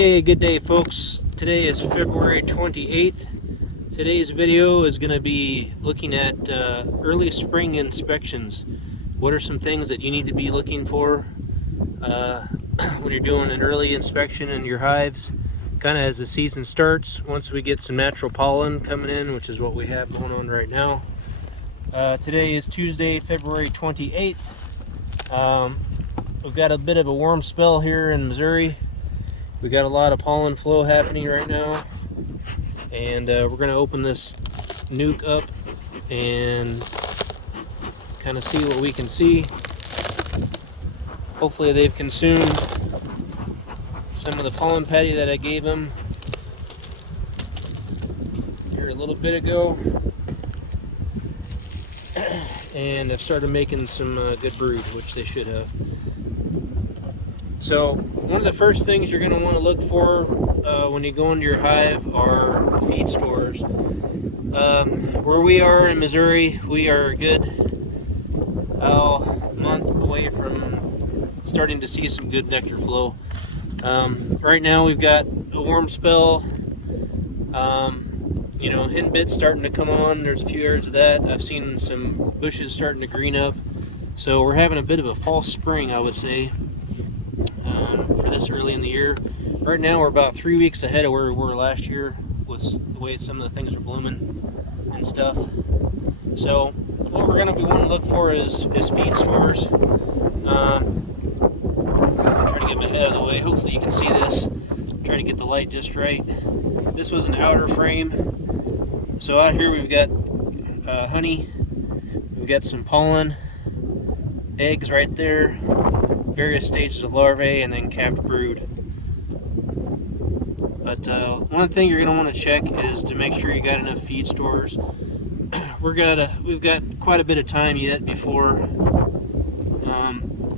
Okay, good day folks. Today is February 28th. Today's video is going to be looking at early spring inspections. What are some things that you need to be looking for when you're doing an early inspection in your hives, kind of as the season starts, once we get some natural pollen coming in, which is what we have going on right now. Today is Tuesday, February 28th. We've got a bit of a warm spell here in Missouri. We got a lot of pollen flow happening right now, and we're going to open this nuke up and kind of see what we can see. Hopefully they've consumed some of the pollen patty that I gave them here a little bit ago, and I've started making some good brood, which they should have. So one of the first things you're going to want to look for when you go into your hive are feed stores. Where we are in Missouri, we are a good month away from starting to see some good nectar flow. Right now we've got a warm spell. Hen bits starting to come on. There's a few areas of that. I've seen some bushes starting to green up. So we're having a bit of a false spring, I would say, for this early in the year. Right now we're about 3 weeks ahead of where we were last year with the way some of the things are blooming and stuff. So what we're going to be wanting to look for is feed stores. Try to get my head out of the way. Hopefully you can see this. Try to get the light just right. This was an outer frame. So out here we've got honey. We've got some pollen, eggs right there, various stages of larvae, and then capped brood. But one thing you're going to want to check is to make sure you got enough feed stores. We've got quite a bit of time yet before,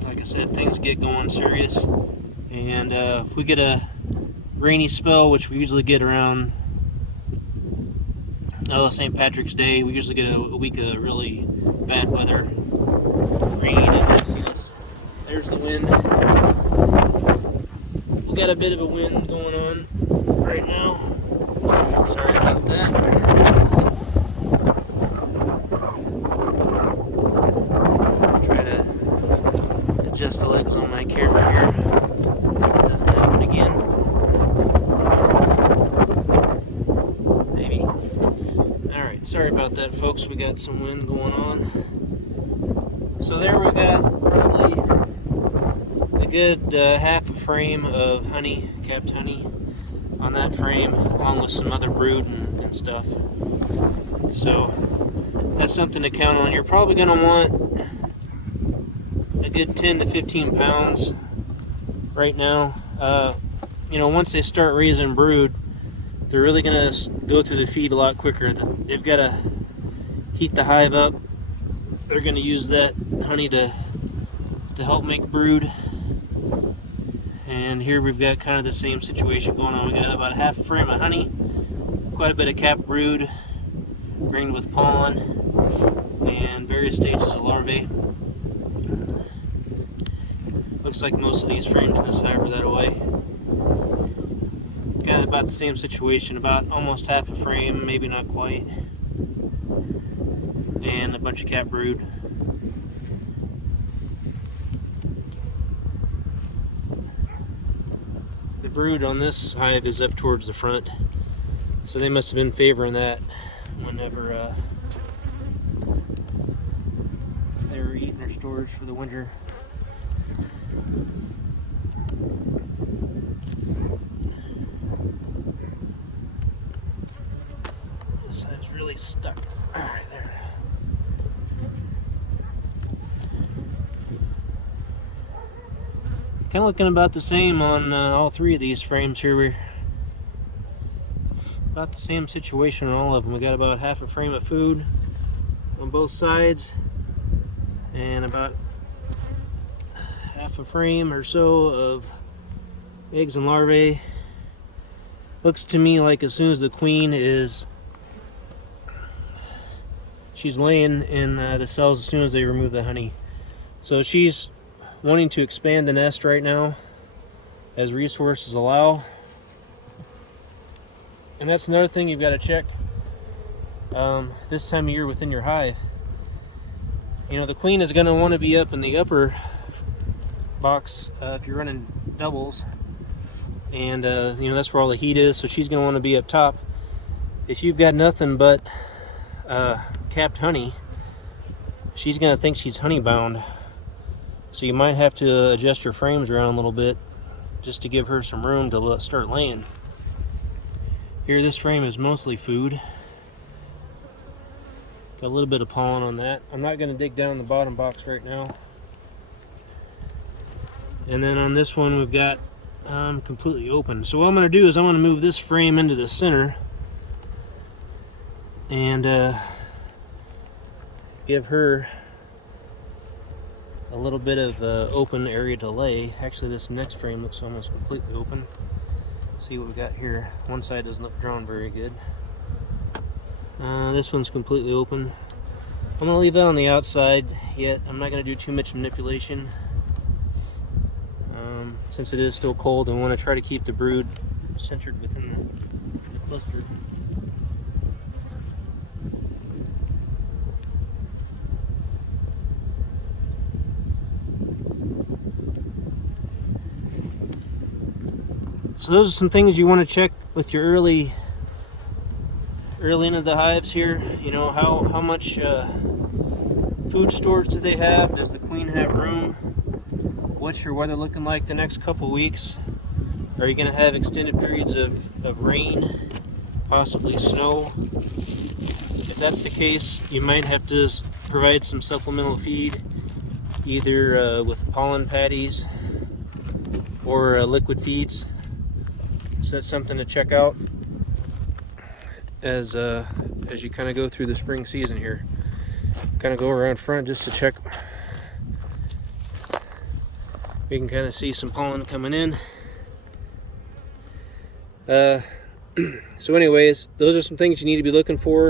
like I said, things get going serious. And if we get a rainy spell, which we usually get around St. Patrick's Day, we usually get a week of really bad weather, rain, and there's the wind. We got a bit of a wind going on right now. Sorry about that. Try to adjust the legs on my camera here so it doesn't happen again. Maybe. Alright, sorry about that folks, we got some wind going on. So there we got probably a good half a frame of honey, capped honey on that frame, along with some other brood and stuff. So that's something to count on. You're probably going to want a good 10 to 15 pounds right now. Once they start raising brood, they're really going to go through the feed a lot quicker. They've got to heat the hive up. They're going to use that honey to help make brood. And here we've got kind of the same situation going on. We got about half a frame of honey, quite a bit of capped brood, ringed with pollen, and various stages of larvae. Looks like most of these frames in this hive are that way. Kind of about the same situation, about almost half a frame, maybe not quite, and a bunch of capped brood. The brood on this hive is up towards the front, so they must have been favoring that whenever they were eating their storage for the winter. This side's really stuck. Alright, there. Kind of looking about the same on all three of these frames here. We're about the same situation on all of them. We got about half a frame of food on both sides, and about half a frame or so of eggs and larvae. Looks to me like as soon as the queen she's laying in the cells as soon as they remove the honey. So she's wanting to expand the nest right now as resources allow. And that's another thing you've got to check this time of year within your hive. You know, the queen is going to want to be up in the upper box if you're running doubles, and you know, that's where all the heat is, so she's going to want to be up top. If you've got nothing but capped honey, she's going to think she's honey bound, so you might have to adjust your frames around a little bit just to give her some room to start laying. Here, this frame is mostly food. Got a little bit of pollen on that. I'm not going to dig down the bottom box right now. And then on this one, we've got completely open. So what I'm going to do is I'm going to move this frame into the center and give her a little bit of open area to lay. Actually, this next frame looks almost completely open. See what we got here. One side doesn't look drawn very good. This one's completely open. I'm going to leave that on the outside yet. I'm not going to do too much manipulation since it is still cold, and we want to try to keep the brood centered within the cluster. So those are some things you want to check with your early into the hives here. You know, how much food storage do they have? Does the queen have room? What's your weather looking like the next couple weeks? Are you going to have extended periods of rain, possibly snow? If that's the case, you might have to provide some supplemental feed, either with pollen patties or liquid feeds. So that's something to check out as you kind of go through the spring season here. Kind of go around front just to check. You can kind of see some pollen coming in. So anyways, those are some things you need to be looking for.